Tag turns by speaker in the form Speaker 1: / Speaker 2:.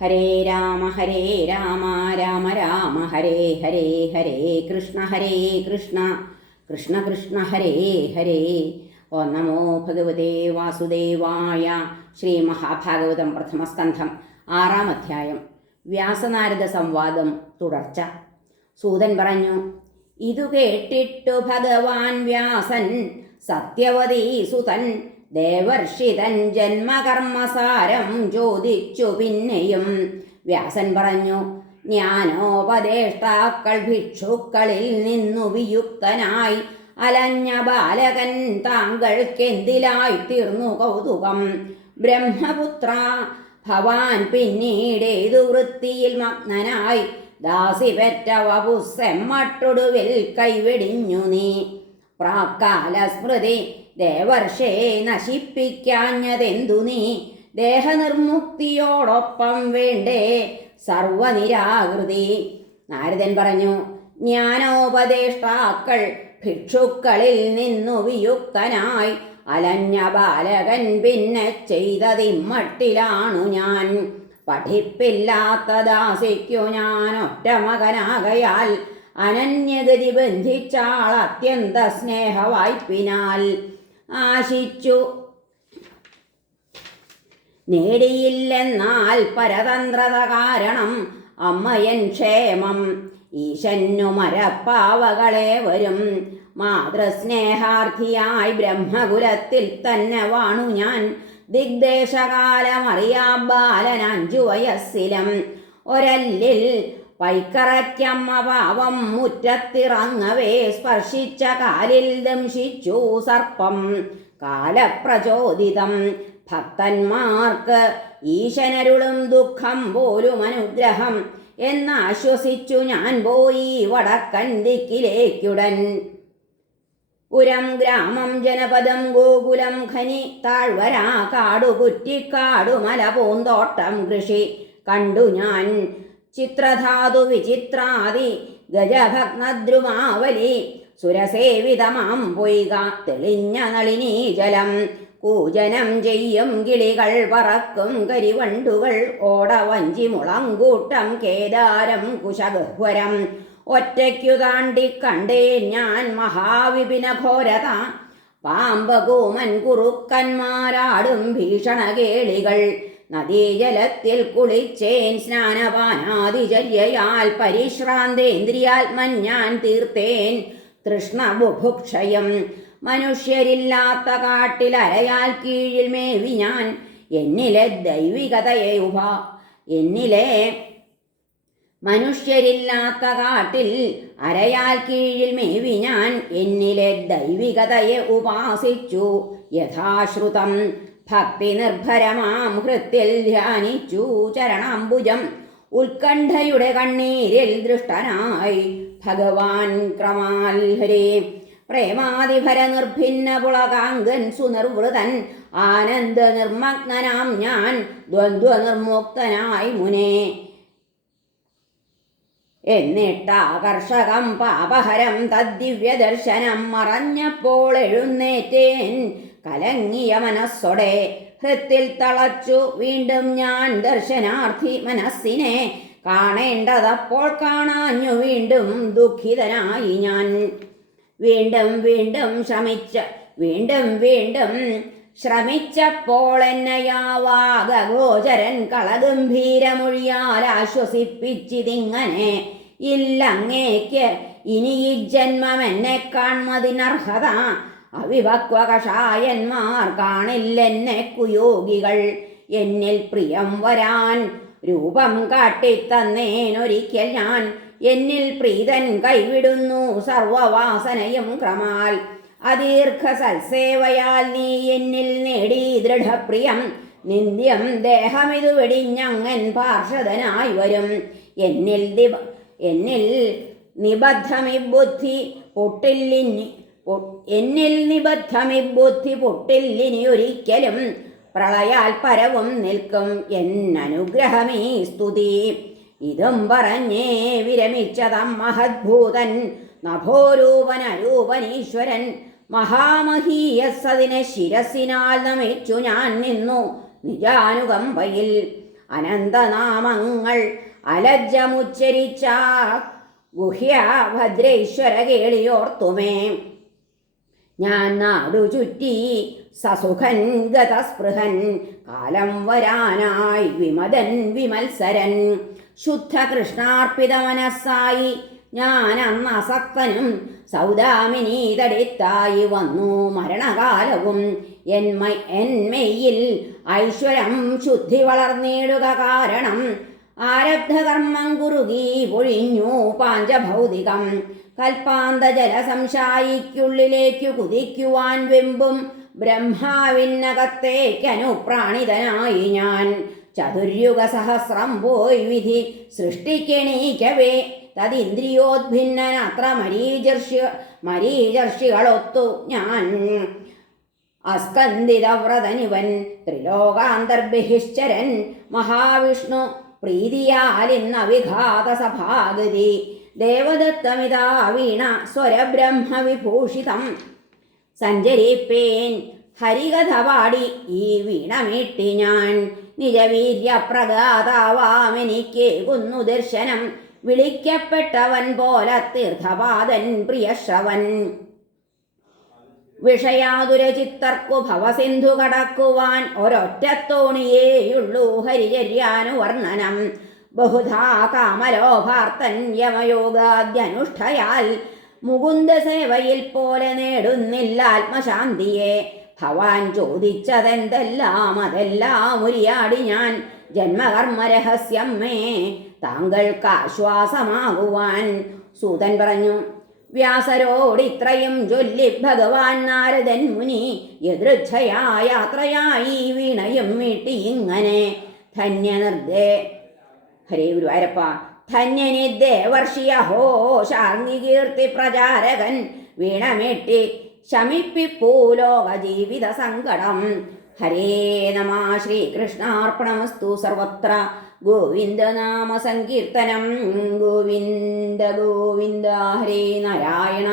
Speaker 1: ഹരേ രാമ ഹരേ രാമ രാമ രാമ ഹരേ ഹരേ ഹരേ കൃഷ്ണ ഹരേ കൃഷ്ണ കൃഷ്ണ കൃഷ്ണ ഹരേ ഹരേ. ഓ നമോ ഭഗവതേ വാസുദേവായ ശ്രീ മഹാഭാഗവതം പ്രഥമസ്കന്ധം ആറാം അധ്യായം. വ്യാസനാരദ സംവാദം തുടർച്ച. സൂതൻ പറഞ്ഞു ഇതു കേട്ടിട്ടു ഭഗവാൻ വ്യാസൻ സത്യവതീ സുതൻ ദേവർഷിതൻ ജന്മകർമ്മസാരം ചോദിച്ചു പിന്നെയും. വ്യാസൻ പറഞ്ഞു ജ്ഞാനോപദേഷ്ടാക്കൾ ഭിക്ഷുക്കളിൽ നിന്നു വിയുക്തനായി. അലഞ്ഞ ബാലകൻ താങ്കൾക്കെന്തിലായി തീർന്നു കൗതുകം. ബ്രഹ്മപുത്ര ഭവാൻ പിന്നീടേതു വൃത്തിയിൽ മഗ്നനായി. ദാസി പെറ്റ വപുസ്സെമ്മട്ടൊടുവിൽ കൈവെടിഞ്ഞു നീ. പ്രാക്കാല സ്മൃതി ദേവർഷേ നശിപ്പിക്കാഞ്ഞതെന്തു നീ? ദേഹനിർമുക്തിയോടൊപ്പം വേണ്ടേ സർവനിരാകൃതി. നാരദൻ പറഞ്ഞു ജ്ഞാനോപദേഷ്ടാക്കൾ ഭിക്ഷുക്കളിൽ നിന്നു വിയുക്തനായി. അലഞ്ഞ ബാലകൻ പിന്നെ ചെയ്തതിമ്മട്ടിലാണു ഞാൻ. പഠിപ്പില്ലാത്ത ദാസിക്കു ഞാൻ ഒറ്റ മകനാകയാൽ. അനന്യഗതി ബന്ധിച്ചാൾ അത്യന്ത സ്നേഹവായ്പിനാൽ. ആശിച്ചു. നേടിയില്ലെന്നാൽ പരതന്ത്രത കാരണം അമ്മയൻ ക്ഷേമം. ഈശന്നു മരപ്പാവകളെ വരും. മാതൃസ്നേഹാർത്ഥിയായി ബ്രഹ്മകുലത്തിൽ തന്നെ വാണു ഞാൻ. ദിഗ്ദേശകാലമറിയാ ബാലൻ അഞ്ചു വയസ്സിലും. ഒരല്ലിൽ പൈക്കറയ്ക്കമ്മ പാവം മുറ്റത്തിറങ്ങവേ സ്പർശിച്ച കാലിൽ ദംശിച്ചു സർപ്പം. കാലപ്രചോദിതം. ഭക്തന്മാർക്ക് ഈശനരുളും ദുഃഖം പോലും അനുഗ്രഹം എന്നാശ്വസിച്ചു ഞാൻ പോയി വടക്കൻ ദിക്കിലേക്കുടൻ പുരം ഗ്രാമം ജനപദം ഗോകുലം ഖനി താഴ്വര കാടു കുറ്റിക്കാടു മല പൂന്തോട്ടം കൃഷി കണ്ടു ഞാൻ. ചിത്രധാതു വിചിത്രാദി ഗജഭഗ്നദ്രുമാവലി സുരസേവിതമാം പൊയ്ക തെളിഞ്ഞ നളിനീ ജലം. കൂജനം ചെയ്യും കിളികൾ പറക്കും കരിവണ്ടുകൾ ഓടവഞ്ചി മുളങ്കൂട്ടം കേദാരം കുശഗഹ്വരം. ഒറ്റയ്ക്കു താണ്ടി കണ്ടേ ഞാൻ മഹാവിപിന ഘോരത. പാമ്പകൂമൻ കുറുക്കന്മാരാടും ഭീഷണകേളികൾ നദീജലത്തിൽ കുളിച്ചേൻ സ്നാനപാനാദിചര്യയാൽ പരിശ്രാന്തേന്ദ്രിയാത്മൻ ഞാൻ തീർത്തേൻ തൃഷ്ണബുഭുക്ഷയം. മനുഷ്യരില്ലാത്ത കാട്ടിൽ അരയാൽ കീഴിൽ മേവി ഞാൻ. എന്നിലെ ദൈവികതയെ ഉപ എന്നിലെ മനുഷ്യരില്ലാത്ത കാട്ടിൽ അരയാൽ കീഴിൽ മേവി ഞാൻ. എന്നിലെ ദൈവികതയെ ഉപാസിച്ചു യഥാശ്രുതം. ഭക്തി നിർഭരമാം ഹൃത്തിൽ ധ്യാനിച്ചു ചരണാംബുജം. ഉത്കണ്ഠയുടെ കണ്ണീരിൽ ദൃഷ്ടനായി ഭഗവാൻ ക്രമാൽ ഹരേ പ്രേമാതിഭര നിർഭിന്ന പുളകാങ്കൻ സുനിർവൃതൻ ആനന്ദ നിർമഗ്നാം ഞാൻ ദ്വന്ദ്വ നിർമുക്തനായി മുനേ. എന്നിട്ടാകർഷകം പാപഹരം തദ്ദിവ്യ ദർശനം മറഞ്ഞപ്പോൾ എഴുന്നേറ്റേൻ. കലങ്ങിയ മനസ്സോടെ ഹൃത്തിൽ തളച്ചു വീണ്ടും ഞാൻ ദർശനാർത്ഥി മനസ്സിനെ കാണേണ്ടതപ്പോൾ കാണാഞ്ഞു വീണ്ടും ദുഃഖിതനായി ഞാൻ. വീണ്ടും വീണ്ടും ശ്രമിച്ച വീണ്ടും വീണ്ടും ശ്രമിച്ചപ്പോൾ എന്നയാവാകഗോചരൻ കളഗംഭീരമൊഴിയാൽ ആശ്വസിപ്പിച്ചിതിങ്ങനെ ഇല്ലങ്ങേക്ക് ഇനി ഈ ജന്മം എന്നെ കാൺമതിനർഹത അവിഭക്വ കാണില്ലെന്നെ കുയോഗികൾ. എന്നിൽ പ്രിയം വരാൻ രൂപം കാട്ടിത്തന്നേനൊരിക്കൽ ഞാൻ. എന്നിൽ പ്രീതൻ കൈവിടുന്നു സർവവാസനയും ക്രമാൽ. അദീർഘ സൽസേവയാൽ നീ എന്നിൽ നേടി ദൃഢപ്രിയം. നിന്ദ്യം ദേഹമിതു വെടിഞ്ഞങ്ങൻ പാർഷദനായി വരും. എന്നിൽ ദിവ എന്നിൽ നിബദ്ധമിബുദ്ധി പൊട്ടില്ലിനി എന്നിൽ നിബദ്ധമിബുദ്ധി പൊട്ടില്ലിനി ഒരിക്കലും പ്രളയാൽ പരവും നിൽക്കും എന്നനുഗ്രഹമേ സ്തുതി. ഇതും പറഞ്ഞേ വിരമിച്ചതം മഹദ്ഭൂതൻ നഭോരൂപനരൂപനീശ്വരൻ മഹാമഹീയസതിനെ ശിരസിനാൽ നമിച്ചു ഞാൻ നിന്നു നിജാനുകമ്പയിൽ. അനന്തനാമങ്ങൾ അലജ്ജമുച്ചരിച്ച ഗുഹ്യ ഭദ്രേശ്വര കേളിയോർത്തുമേ. ഞാൻ ചുറ്റി സസുഖൻ ഗതസ്പൃഹൻ കാലം വരാനായി വിമതൻ വിമത്സരൻ. ശുദ്ധ കൃഷ്ണാർപ്പിത മനസ്സായി ഞാൻ അന്ന് അസക്തനും സൗദാമിനി തടിത്തായി വന്നു മരണകാലവും. എന്മ എന്മയിൽ ഐശ്വര്യം ശുദ്ധി വളർന്നിടുക കാരണം ആരബ്ധകർമ്മം കുറുകി പൊഴിഞ്ഞു പാഞ്ചഭൗതികം. കൽപ്പാന്ത ജലസംശായിക്കുള്ളിലേക്കു കുതിക്കുവാൻ വെമ്പും ബ്രഹ്മാവിന്നകത്തേക്കനുപ്രാണിതനായി ഞാൻ. ചതുര്യുഗ സഹസ്രം പോയി വിധി സൃഷ്ടിക്കെണീക്കവേ. തദിന്ദ്രിയോദ്ഭിന്നനത്ര മരീചർഷി മരീചർഷികളൊത്തു ഞാൻ. അസ്കന്ദിതവ്രതനിവൻ ത്രിലോകാന്തർബിഹിശ്ചരൻ മഹാവിഷ്ണു പ്രീതിയാലിന്ന വിഘാത സഭാഗതി ദേവദത്തമിതാ വീണ സ്വരബ്രഹ്മ വിഭൂഷിതം സഞ്ചരിപ്പേൻ ഹരികഥ പാടി ഈ വീണമീട്ടി ഞാൻ നിജവീര്യ പ്രഗാതാവാമെനിക്കേകുന്നു ദർശനം. വിളിക്കപ്പെട്ടവൻ പോലെ തീർത്ഥപാദൻ പ്രിയശ്രവൻ. വിഷയാതുരചിത്തർക്കു ഭവസിന്ധു കടക്കുവാൻ ഒരൊറ്റത്തോണിയേയുള്ളൂ ഹരിചര്യാനുവർണനം. ബഹുധാ കാമലോഭാർത്തൻ യമയോഗാദ്യനുഷ്ഠയാൽ മുകുന്ദ സേവയിൽ പോലെ നേടുന്നില്ല ആത്മശാന്തിയെ. ഭവാൻ ചോദിച്ചതെന്തെല്ലാം അതെല്ലാം ഉരിയാടി ഞാൻ. ജന്മകർമ്മ മേ താങ്കൾക്ക് ആശ്വാസമാകുവാൻ. സൂതൻ പറഞ്ഞു വ്യാസരോട് ഇത്രയും ചൊല്ലി ഭഗവാൻ നാരദൻ മുനി എതൃച്ഛയാ യാത്രയായി വീണയും വീട്ടി ഇങ്ങനെ. ധന്യനിർദ്ദേ ഹരേ ഗുരുവായൂരപ്പ. ധന്യനിദ്ദേ വർഷിയഹോ ശാർണികീർത്തി പ്രചാരകൻ വീണമീട്ടി ശമിപ്പിപ്പൂ ലോക ജീവിത സങ്കടം ഹരേ നമ ശ്രീകൃഷ്ണാർപ്പണമസ്തു സർവത്ര. ഗോവിന്ദനാമ സങ്കീർത്തനം ഗോവിന്ദ ഗോവിന്ദ ഹരേ നാരായണ.